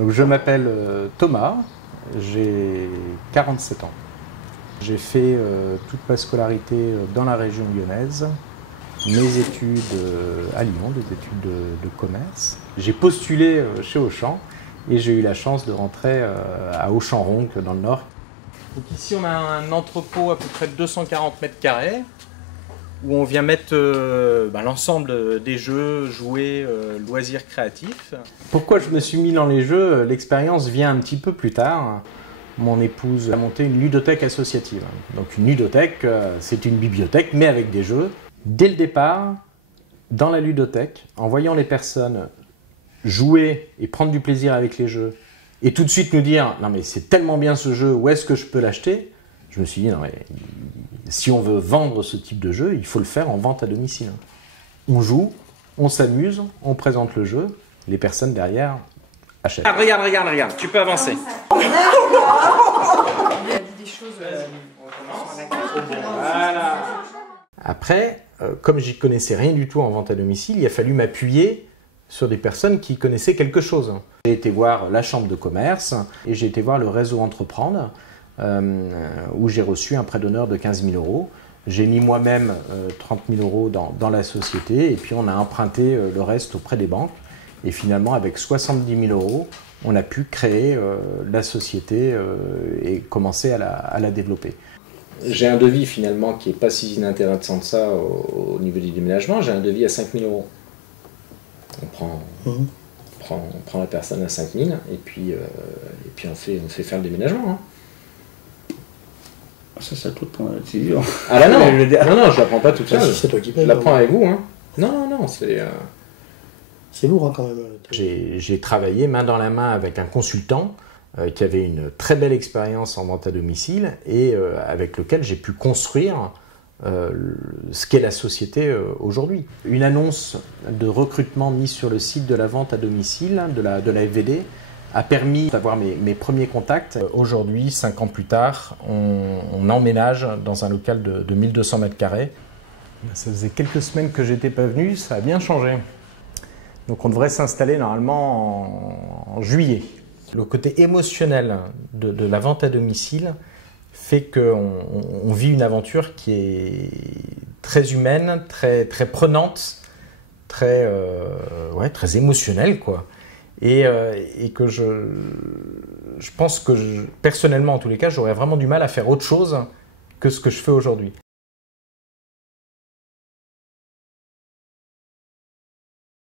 Donc je m'appelle Thomas, j'ai 47 ans. J'ai fait toute ma scolarité dans la région lyonnaise, mes études à Lyon, des études de commerce. J'ai postulé chez Auchan et j'ai eu la chance de rentrer à Auchan-Ronc dans le Nord. Donc ici on a un entrepôt à peu près de 240 mètres carrés où on vient mettre l'ensemble des jeux, jouets, loisirs créatifs. Pourquoi je me suis mis dans les jeux? L'expérience vient un petit peu plus tard. Mon épouse a monté une ludothèque associative. Donc une ludothèque, c'est une bibliothèque, mais avec des jeux. Dès le départ, dans la ludothèque, en voyant les personnes jouer et prendre du plaisir avec les jeux, et tout de suite nous dire « Non mais c'est tellement bien ce jeu, où est-ce que je peux l'acheter ?» Je me suis dit « Non mais si on veut vendre ce type de jeu, il faut le faire en vente à domicile. » On joue, on s'amuse, on présente le jeu, les personnes derrière achètent. Ah, regarde, tu peux avancer. Voilà. Après, comme j'y connaissais rien du tout en vente à domicile, il a fallu m'appuyer sur des personnes qui connaissaient quelque chose. J'ai été voir la chambre de commerce et j'ai été voir le réseau Entreprendre où j'ai reçu un prêt d'honneur de 15 000 €. J'ai mis moi-même 30 000 € dans la société et puis on a emprunté le reste auprès des banques. Et finalement, avec 70 000 €, on a pu créer la société et commencer à la développer. J'ai un devis finalement qui n'est pas si inintéressant que ça au niveau du déménagement. J'ai un devis à 5 000 €. On prend la personne à 5 000 et puis on fait faire le déménagement. Hein. Ça, c'est tout pour la décision. Ah là non, non, je ne la prends pas toute seule. C'est toi qui payes. Je la prends avec vous. Hein. Non, c'est... C'est lourd hein, quand même. J'ai travaillé main dans la main avec un consultant qui avait une très belle expérience en vente à domicile et avec lequel j'ai pu construire ce qu'est la société aujourd'hui. Une annonce de recrutement mise sur le site de la vente à domicile, de la FVD, a permis d'avoir mes premiers contacts. Aujourd'hui, 5 ans plus tard, on emménage dans un local de 1200 mètres carrés. Ça faisait quelques semaines que j'étais pas venu, ça a bien changé. Donc on devrait s'installer normalement en juillet. Le côté émotionnel de la vente à domicile fait qu'on vit une aventure qui est très humaine, très prenante, très émotionnelle, quoi. Et que je pense que personnellement, en tous les cas, j'aurais vraiment du mal à faire autre chose que ce que je fais aujourd'hui.